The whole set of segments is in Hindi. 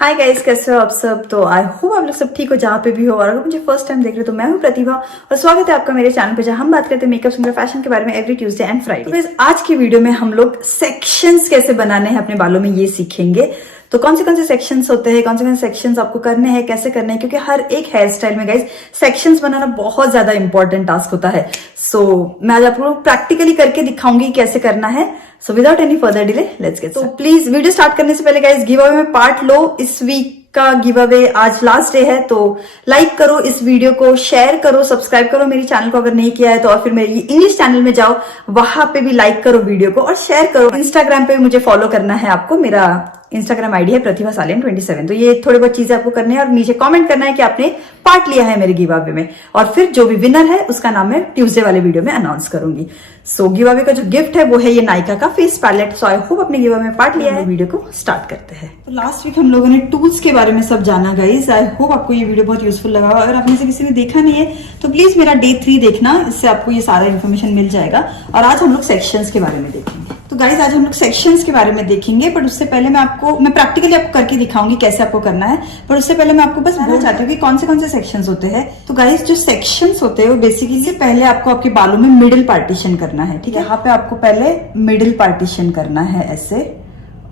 हाय गाइस, कैसे हो आप सब। तो आई होप आप लोग सब ठीक हो जहाँ पे भी हो। और अगर मुझे फर्स्ट टाइम देख रहे हो तो मैं हूँ प्रतिभा और स्वागत है आपका मेरे चैनल पे जहाँ हम बात करते हैं मेकअप सिंगर फैशन के बारे में एवरी ट्यूसडे एंड फ्राइडे। तो आज की वीडियो में हम लोग सेक्शंस कैसे बनाने हैं अपने बालों में ये सीखेंगे। तो कौन से सेक्शंस होते हैं, कौन से सेक्शंस आपको करने हैं, कैसे करने हैं, क्योंकि हर एक हेयर स्टाइल में गाइस सेक्शंस बनाना बहुत ज्यादा इंपॉर्टेंट टास्क होता है। सो मैं आज आपको प्रैक्टिकली करके दिखाऊंगी कैसे करना है। So without any further delay let's get. तो प्लीज वीडियो स्टार्ट करने से पहले गाइस गिव अवे में पार्ट लो। इस वीक का गिव अवे आज लास्ट डे है, तो लाइक करो इस वीडियो को, शेयर करो, सब्सक्राइब करो मेरी चैनल को अगर नहीं किया है तो, और फिर मेरी इंग्लिश चैनल में जाओ, वहां पे भी लाइक करो वीडियो को और शेयर करो। इंस्टाग्राम पे भी मुझे फॉलो करना है आपको, मेरा इंस्टाग्राम आईडी है प्रतिभा सालियन 27। तो ये थोड़ी बहुत चीजें आपको करनी है और नीचे कमेंट करना है कि आपने पार्ट लिया है मेरे गिव अवे में, और फिर जो भी विनर है उसका नाम मैं ट्यूसडे वाले वीडियो में अनाउंस करूंगी। सो गिव अवे का जो गिफ्ट है वो है ये नायका का face palette. So I hope अपने गिव अवे में पार्ट लिया है। वीडियो को स्टार्ट करते हैं। तो लास्ट वीक हम लोगों ने टूल्स के बारे में सब जाना गाइस। आई होप आपको ये वीडियो बहुत यूजफुल लगा। अगर आपने से किसी ने देखा नहीं है तो प्लीज मेरा डे 3 देखना, इससे आपको ये सारा इन्फॉर्मेशन मिल जाएगा। और आज हम लोग सेक्शंस के बारे में देखेंगे। तो गाइस आज हम लोग सेक्शंस के बारे में देखेंगे, बट उससे पहले मैं प्रैक्टिकली आपको करके दिखाऊंगी कैसे आपको करना है। पर उससे पहले मैं आपको बस बताना चाहती हूँ कि कौन से सेक्शंस होते हैं। तो गाइस जो सेक्शंस होते हैं वो बेसिकली पहले आपको आपके बालों में मिडिल पार्टीशन करना है, ठीक है। यहाँ पे आपको पहले मिडिल पार्टीशन करना है ऐसे,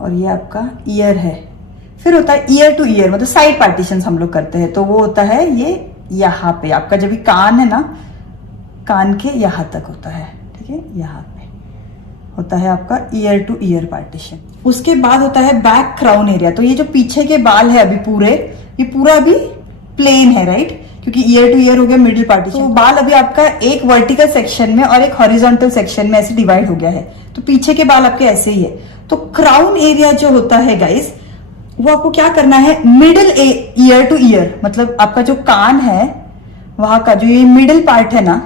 और ये आपका ईयर है। फिर होता है ईयर टू ईयर, मतलब साइड पार्टीशन हम लोग करते हैं। तो वो होता है ये यहाँ पे आपका जब भी कान है ना, कान के यहाँ तक होता है, ठीक है। यहाँ पे होता है आपका ईयर टू ईयर पार्टीशन। उसके बाद होता है बैक क्राउन एरिया। तो ये जो पीछे के बाल है अभी पूरे, ये पूरा अभी प्लेन है, राइट, क्योंकि ईयर टू ईयर हो गया मिडिल पार्टीशन। तो बाल अभी आपका एक वर्टिकल सेक्शन में और एक हॉरिजॉन्टल सेक्शन में ऐसे डिवाइड हो गया है। तो पीछे के बाल आपके ऐसे ही है। तो क्राउन एरिया जो होता है गाइस, वो आपको क्या करना है, मिडिल ईयर टू ईयर, मतलब आपका जो कान है वहां का जो ये मिडिल पार्ट है ना,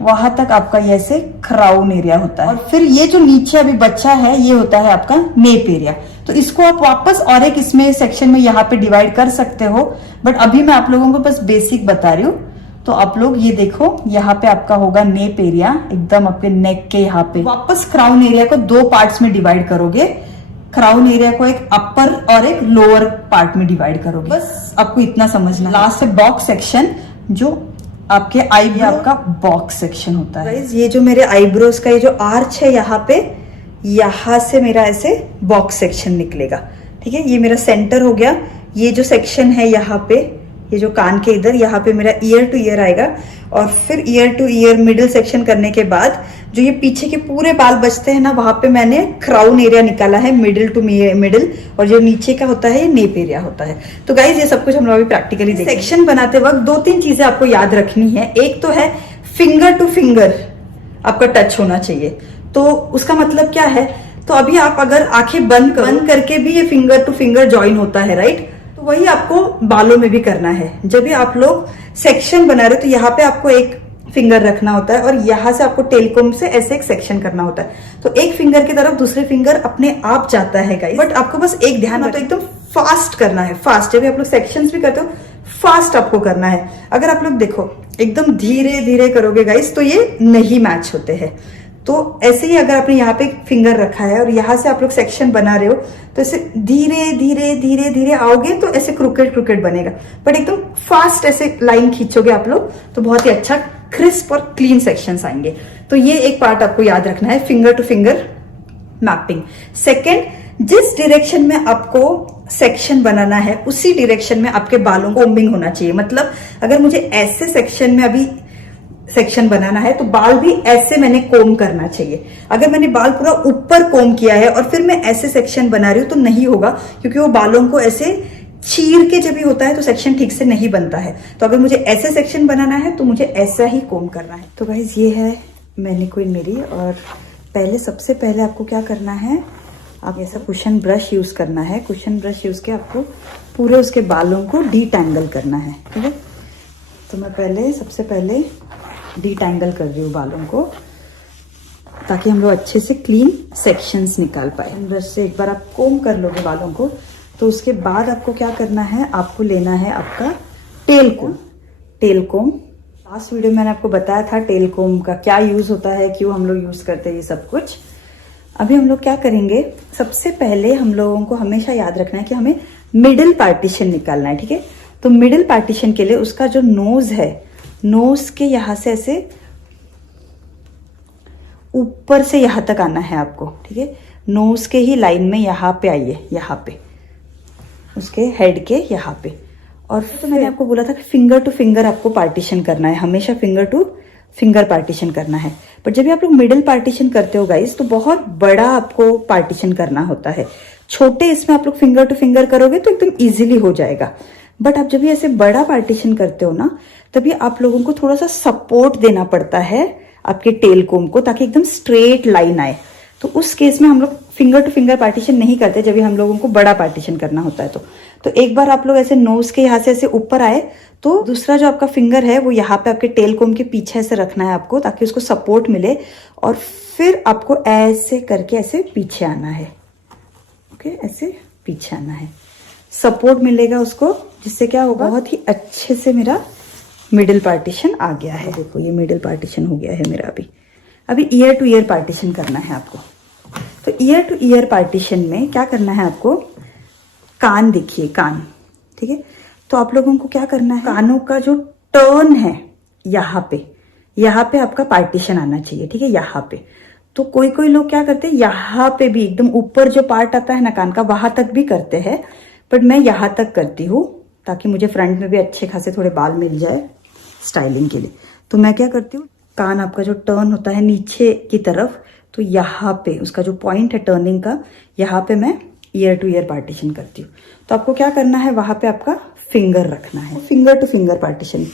वहां तक आपका ये ऐसे क्राउन एरिया होता है। और फिर ये जो नीचे अभी बच्चा है ये होता है आपका नेप एरिया। तो इसको आप वापस और एक इसमें सेक्शन में यहाँ पे डिवाइड कर सकते हो, बट अभी मैं आप लोगों को बस बेसिक बता रही हूँ। तो आप लोग ये देखो, यहाँ पे आपका होगा नेप एरिया, एकदम आपके नेक के यहाँ पे। वापस क्राउन एरिया को दो पार्ट्स में डिवाइड करोगे। क्राउन एरिया को एक अपर और एक लोअर पार्ट में डिवाइड करोगे। बस आपको इतना समझना। लास्ट है बॉक्स सेक्शन, जो आपके आईब्रो आपका बॉक्स सेक्शन होता है। ये जो मेरे आईब्रोज का ये जो आर्च है यहाँ पे, यहाँ से मेरा ऐसे बॉक्स सेक्शन निकलेगा, ठीक है। ये मेरा सेंटर हो गया। ये जो सेक्शन है यहाँ पे, ये जो कान के इधर, यहाँ पे मेरा ईयर टू ईयर आएगा। और फिर year two year middle section करने के बाद जो ये पीछे के पूरे बाल बचते हैं ना, वहां पे मैंने क्राउन एरिया निकाला है, मिडिल टू मिडिल। और जो नीचे का होता है ये नेप एरिया होता है। तो गाइज ये सब कुछ हम लोग अभी प्रैक्टिकली देखेंगे। सेक्शन बनाते वक्त दो तीन चीजें आपको याद रखनी है। एक तो है फिंगर टू फिंगर आपका टच होना चाहिए। तो उसका मतलब क्या है, तो अभी आप अगर आंखें बंद करके भी ये फिंगर टू फिंगर ज्वाइन होता है, राइट। तो वही आपको बालों में भी करना है। जब भी आप लोग सेक्शन बना रहे हो तो यहाँ पे आपको एक फिंगर रखना होता है और यहाँ से आपको टेलकोम से ऐसे एक सेक्शन करना होता है। तो एक फिंगर की तरफ दूसरे फिंगर अपने आप जाता है गाइस। बट आपको बस एक ध्यान तो एकदम फास्ट करना है, फास्ट। जब भी आप लोग सेक्शंस भी करते हो फास्ट आपको करना है। अगर आप लोग देखो एकदम धीरे धीरे करोगे गाइस तो ये नहीं मैच होते हैं। तो ऐसे ही अगर आपने यहाँ पे फिंगर रखा है और यहाँ से आप लोग सेक्शन बना रहे हो तो ऐसे धीरे धीरे धीरे धीरे आओगे तो ऐसे क्रिकेट बनेगा। बट एकदम फास्ट ऐसे लाइन खींचोगे आप लोग तो बहुत ही अच्छा क्रिस्प और क्लीन सेक्शंस आएंगे। तो ये एक पार्ट आपको याद रखना है, finger two finger mapping. Second, जिस डायरेक्शन में आपको सेक्शन बनाना है उसी डायरेक्शन में आपके बालों को कोम्बिंग होना चाहिए। मतलब अगर मुझे ऐसे सेक्शन में अभी सेक्शन बनाना है तो बाल भी ऐसे मैंने कोम करना चाहिए। अगर मैंने बाल पूरा ऊपर कोम किया है और फिर मैं ऐसे सेक्शन बना रही हूं तो नहीं होगा, क्योंकि वो बालों को ऐसे चीर के जब भी होता है तो सेक्शन ठीक से नहीं बनता है। तो अगर मुझे ऐसे सेक्शन बनाना है तो मुझे ऐसा ही कोम करना है। तो गाइस ये है मैनिक्विन मेरी। और सबसे पहले आपको क्या करना है, आप ऐसा कुशन ब्रश यूज करना है। कुशन ब्रश यूज के आपको पूरे उसके बालों को डिटैंगल करना है, ठीक है। तो मैं सबसे पहले डिटैंगल कर रही हूँ बालों को, ताकि हम लोग अच्छे से क्लीन सेक्शंस निकाल पाए। ब्रश से एक बार आप कोम कर लोगे बालों को तो उसके बाद आपको क्या करना है, आपको लेना है आपका टेल कोम। लास्ट वीडियो में मैंने आपको बताया था टेल कोम का क्या यूज होता है, क्यों हम लोग यूज करते हैं, ये सब कुछ। अभी हम लोग क्या करेंगे, सबसे पहले हम लोगों को हमेशा याद रखना है कि हमें मिडिल पार्टीशन निकालना है, ठीक है। तो मिडिल पार्टीशन के लिए उसका जो नोज है, नोज के यहां से ऐसे ऊपर से यहां तक आना है आपको, ठीक है। नोज के ही लाइन में यहां पे आइए, यहां पे उसके हेड के यहां पे। और तो मैंने आपको बोला था कि फिंगर टू फिंगर आपको पार्टीशन करना है, हमेशा फिंगर टू फिंगर पार्टीशन करना है। बट जब भी आप लोग मिडिल पार्टीशन करते हो गाइस, तो बहुत बड़ा आपको पार्टीशन करना होता है। छोटे इसमें आप लोग फिंगर टू फिंगर करोगे तो एकदम इजीली हो जाएगा। बट आप जब भी ऐसे बड़ा पार्टीशन करते हो ना, तभी आप लोगों को थोड़ा सा सपोर्ट देना पड़ता है आपके टेल कोम को, ताकि एकदम स्ट्रेट लाइन आए। तो उस केस में हम लोग फिंगर टू फिंगर पार्टीशन नहीं करते जब भी हम लोगों को बड़ा पार्टीशन करना होता है। तो एक बार आप लोग ऐसे नोज के यहाँ से ऐसे ऊपर आए, तो दूसरा जो आपका फिंगर है वो यहाँ पे आपके टेल कोम के पीछे ऐसे रखना है आपको, ताकि उसको सपोर्ट मिले। और फिर आपको ऐसे करके ऐसे पीछे आना है, ओके, ऐसे पीछे आना है, सपोर्ट मिलेगा उसको, जिससे क्या होगा, बहुत ही अच्छे से मेरा मिडिल पार्टीशन आ गया है। देखो ये मिडिल पार्टीशन हो गया है मेरा। अभी ईयर टू ईयर पार्टीशन करना है आपको। तो ईयर टू ईयर पार्टीशन में क्या करना है आपको, कान देखिए, कान, ठीक है। तो आप लोगों को क्या करना है, कानों का जो टर्न है यहाँ पे आपका पार्टीशन आना चाहिए, ठीक है, यहाँ पे। तो कोई कोई लोग क्या करते हैं, यहाँ पे भी एकदम ऊपर जो पार्ट आता है ना कान का, वहां तक भी करते हैं। बट मैं यहाँ तक करती हूँ, ताकि मुझे फ्रंट में भी अच्छे खासे थोड़े बाल मिल जाए स्टाइलिंग के लिए। तो मैं क्या करती हूँ, कान आपका जो टर्न होता है नीचे की तरफ, तो यहाँ पे उसका जो पॉइंट है टर्निंग का, यहाँ पे मैं ईयर टू ईयर पार्टीशन करती हूँ। तो आपको क्या करना है, वहां पे आपका फिंगर रखना है, फिंगर टू फिंगर पार्टीशन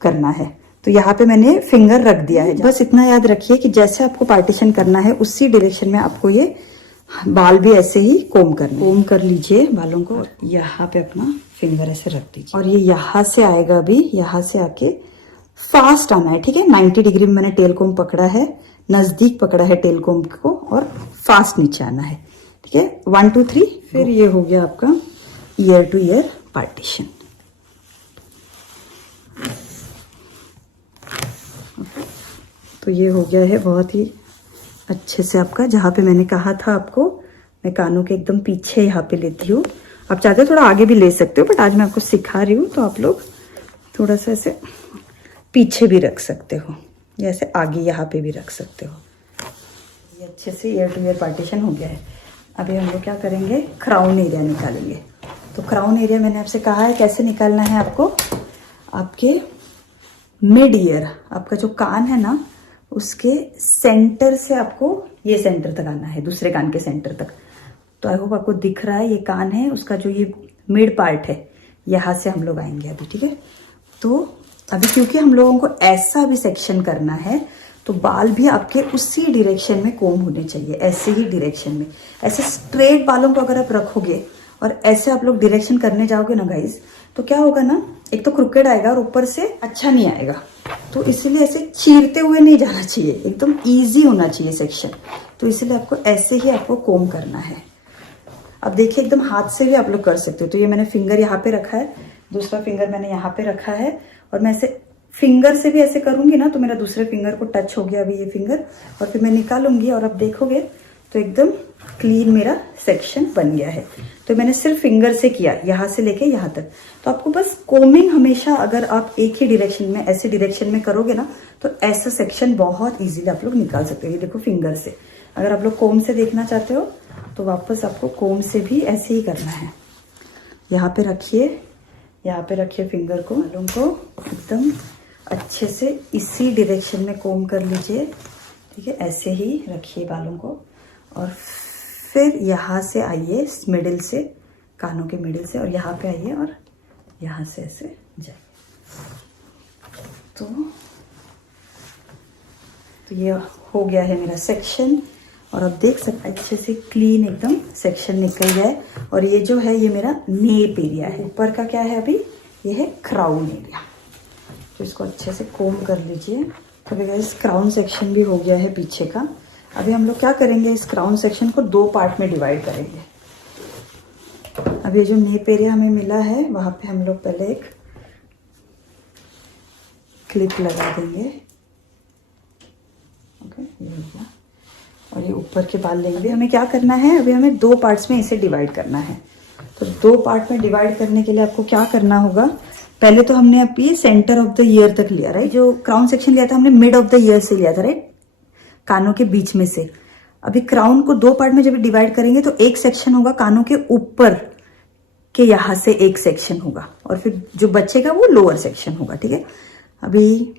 करना है। तो यहाँ पे मैंने फिंगर रख दिया है। बस इतना याद रखिए कि जैसे आपको पार्टीशन करना है उसी डायरेक्शन में आपको ये बाल भी ऐसे ही कोम कर लीजिए बालों को। यहाँ पे अपना फिंगर ऐसे रख दीजिए, और ये यहाँ से आएगा, अभी यहाँ से आके फास्ट आना है, ठीक है। 90 डिग्री में मैंने टेल कोम पकड़ा है, नजदीक पकड़ा है टेल कोम को, और फास्ट नीचे आना है, ठीक है। 1 2 3, फिर ये हो गया आपका ईयर टू ईयर पार्टीशन। तो ये हो गया है बहुत ही अच्छे से आपका। जहाँ पे मैंने कहा था आपको, मैं कानों के एकदम पीछे यहाँ पे लेती हूँ। आप चाहते हो थोड़ा आगे भी ले सकते हो, बट आज मैं आपको सिखा रही हूँ, तो आप लोग थोड़ा सा ऐसे पीछे भी रख सकते हो, या ऐसे आगे यहाँ पे भी रख सकते हो। ये अच्छे से ईयर टू ईयर पार्टीशन हो गया है। अभी हम लोग क्या करेंगे, क्राउन एरिया निकालेंगे। तो क्राउन एरिया मैंने आपसे कहा है कैसे निकालना है आपको, आपके मिड ईयर, आपका जो कान है ना, उसके सेंटर से आपको ये सेंटर तक आना है, दूसरे कान के सेंटर तक। तो आई होप आपको दिख रहा है, ये कान है, उसका जो ये मिड पार्ट है, यहाँ से हम लोग आएंगे अभी, ठीक है। तो अभी क्योंकि हम लोगों को ऐसा भी सेक्शन करना है, तो बाल भी आपके उसी डायरेक्शन में कोम होने चाहिए, ऐसे ही डायरेक्शन में। ऐसे स्ट्रेट बालों को अगर आप रखोगे और ऐसे आप लोग डायरेक्शन करने जाओगे ना गाइज, तो क्या होगा ना, एक तो क्रिकेट आएगा और ऊपर से अच्छा नहीं आएगा। तो इसलिए ऐसे चीरते हुए नहीं जाना चाहिए, एकदम इजी होना चाहिए सेक्शन। तो इसलिए आपको ऐसे ही आपको कोम करना है। अब देखिए, एकदम हाथ से भी आप लोग कर सकते हो। तो ये मैंने फिंगर यहाँ पे रखा है, दूसरा फिंगर मैंने यहाँ पे रखा है, और मैं ऐसे फिंगर से भी ऐसे करूंगी ना, तो मेरा दूसरे फिंगर को टच हो गया अभी ये फिंगर, और फिर मैं निकालूंगी, और आप देखोगे तो एकदम क्लीन मेरा सेक्शन बन गया है। तो मैंने सिर्फ फिंगर से किया, यहाँ से लेके यहाँ तक। तो आपको बस कोमिंग हमेशा, अगर आप एक ही डायरेक्शन में, ऐसे डायरेक्शन में करोगे ना, तो ऐसा सेक्शन बहुत इजीली आप लोग निकाल सकते हो। ये देखो फिंगर से। अगर आप लोग कोम से देखना चाहते हो, तो वापस आपको कोम से भी ऐसे ही करना है। यहाँ पे रखिए फिंगर को, बालों को एकदम अच्छे से इसी डायरेक्शन में कोम कर लीजिए, ठीक है। ऐसे ही रखिए बालों को, और फिर यहाँ से आइए मिडिल से, कानों के मिडिल से, और यहाँ पे आइए, और यहाँ से ऐसे जाइए। तो ये हो गया है मेरा सेक्शन, और आप देख सकते हैं अच्छे से क्लीन एकदम सेक्शन निकल गया है। और ये जो है, ये मेरा नेप एरिया है। ऊपर का क्या है, अभी ये है क्राउन एरिया। तो इसको अच्छे से कोम कर लीजिए। तो गाइस, क्राउन सेक्शन भी हो गया है पीछे का। अभी हम लोग क्या करेंगे, इस क्राउन सेक्शन को 2 पार्ट में डिवाइड करेंगे। अब ये जो नेप एरिया हमें मिला है, वहां पे हम लोग पहले एक क्लिप लगा देंगे, ओके, ये हो गया। और ये ऊपर के बाल लेंगे। हमें क्या करना है, अभी हमें 2 पार्ट्स में इसे डिवाइड करना है। तो 2 पार्ट में डिवाइड करने के लिए आपको क्या करना होगा, पहले तो हमने अब ये सेंटर ऑफ द ईयर तक लिया, राइट। जो क्राउन सेक्शन लिया था हमने मिड ऑफ द ईयर से लिया था, राइट, कानों के बीच में से। अभी क्राउन को 2 पार्ट में जब डिवाइड करेंगे तो एक सेक्शन होगा कानों के ऊपर के, यहां से एक सेक्शन होगा, और फिर जो बचेगा वो लोअर सेक्शन होगा, ठीक है। अभी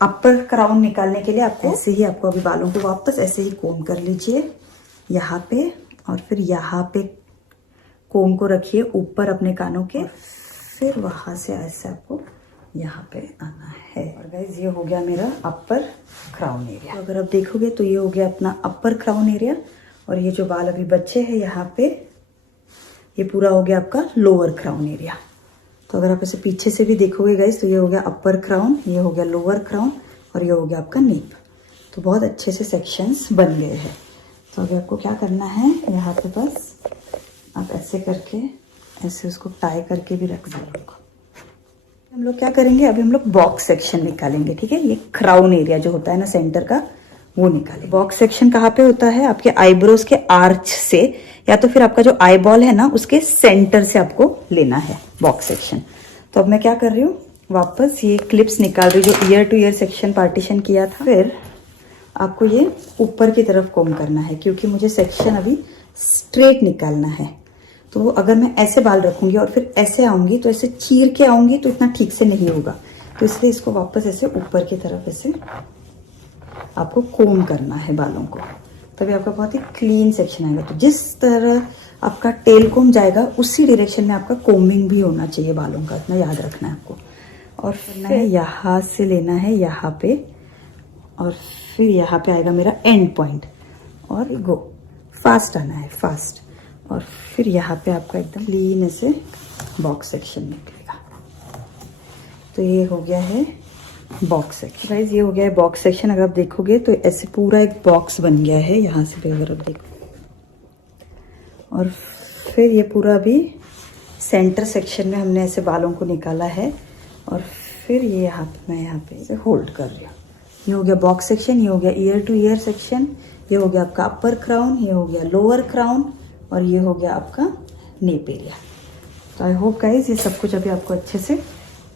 अपर क्राउन निकालने के लिए आपको ऐसे ही, आपको अभी बालों को वापस ऐसे ही कोम कर लीजिए यहाँ पे, और फिर यहाँ पे कोम को रखिए ऊपर अपने कानों के, फिर वहां से ऐसे आपको यहाँ पे आना है। और गाइस ये हो गया मेरा अपर क्राउन एरिया। तो अगर आप देखोगे तो ये हो गया अपना अपर क्राउन एरिया, और ये जो बाल अभी बचे हैं यहाँ पे, ये पूरा हो गया आपका लोअर क्राउन एरिया। तो अगर आप इसे पीछे से भी देखोगे गाइस तो ये हो गया अपर क्राउन, ये हो गया लोअर क्राउन, और ये हो गया आपका नेप। तो बहुत अच्छे से सेक्शंस बन गए हैं। तो अभी आपको क्या करना है, यहाँ पे बस आप ऐसे करके ऐसे उसको टाई करके भी रख दो। हम लोग क्या करेंगे, अभी हम लोग बॉक्स सेक्शन निकालेंगे, ठीक है। ये क्राउन एरिया जो होता है ना सेंटर का, वो निकालेंगे। बॉक्स सेक्शन कहाँ पे होता है, आपके आईब्रोज के आर्च से, या तो फिर आपका जो आई बॉल है ना उसके सेंटर से आपको लेना है बॉक्स सेक्शन। तो अब मैं क्या कर रही हूँ, वापस ये क्लिप्स निकाल रही हूँ जो year two year section partition किया था। फिर आपको ये ऊपर की तरफ कोम करना है, क्योंकि मुझे सेक्शन अभी स्ट्रेट निकालना है। तो अगर मैं ऐसे बाल रखूंगी और फिर ऐसे आऊंगी तो ऐसे चीर के आऊंगी तो इतना ठीक से नहीं होगा। तो इसलिए इसको वापस ऐसे ऊपर की तरफ ऐसे आपको कोम करना है बालों को, तभी आपका बहुत ही क्लीन सेक्शन आएगा। तो जिस तरह आपका टेल कोम जाएगा उसी डायरेक्शन में आपका कोमिंग भी होना चाहिए बालों का, इतना याद रखना है आपको। और करना है यहाँ से लेना है यहाँ पे, और फिर यहाँ पे आएगा मेरा एंड पॉइंट, और गो फास्ट आना है, फास्ट। और फिर यहाँ पे आपका एकदम क्लीन ऐसे बॉक्स सेक्शन निकलेगा। तो ये हो गया है बॉक्स सेक्शन। गाइस ये हो गया है बॉक्स सेक्शन। अगर आप देखोगे तो ऐसे पूरा एक बॉक्स बन गया है यहाँ से भी, अगर आप देखो। और फिर ये पूरा भी सेंटर सेक्शन में हमने ऐसे बालों को निकाला है, और फिर ये यहाँ पे मैं यहाँ पे इसे होल्ड कर रही हूँ। ये हो गया बॉक्स सेक्शन, ये हो गया ईयर टू ईयर सेक्शन, ये हो गया आपका अपर क्राउन, ये हो गया लोअर क्राउन, और ये हो गया आपका नेप एरिया। तो आई होप गाइस ये सब कुछ अभी आपको अच्छे से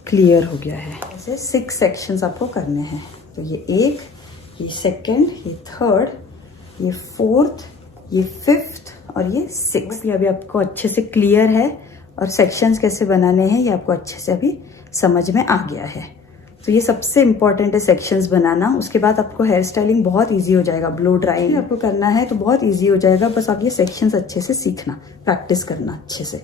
क्लियर हो गया है। ऐसे 6 सेक्शंस आपको करने हैं। तो ये 1, ये 2, ये 3, ये 4, ये 5th और ये 6th। ये अभी आपको अच्छे से क्लियर है, और सेक्शंस कैसे बनाने हैं ये आपको अच्छे से अभी समझ में आ गया है। तो ये सबसे इम्पॉर्टेंट है सेक्शंस बनाना। उसके बाद आपको हेयर स्टाइलिंग बहुत इजी हो जाएगा। ब्लो ड्राइंग आपको करना है तो बहुत इजी हो जाएगा। बस आप ये सेक्शंस अच्छे से सीखना, प्रैक्टिस करना अच्छे से।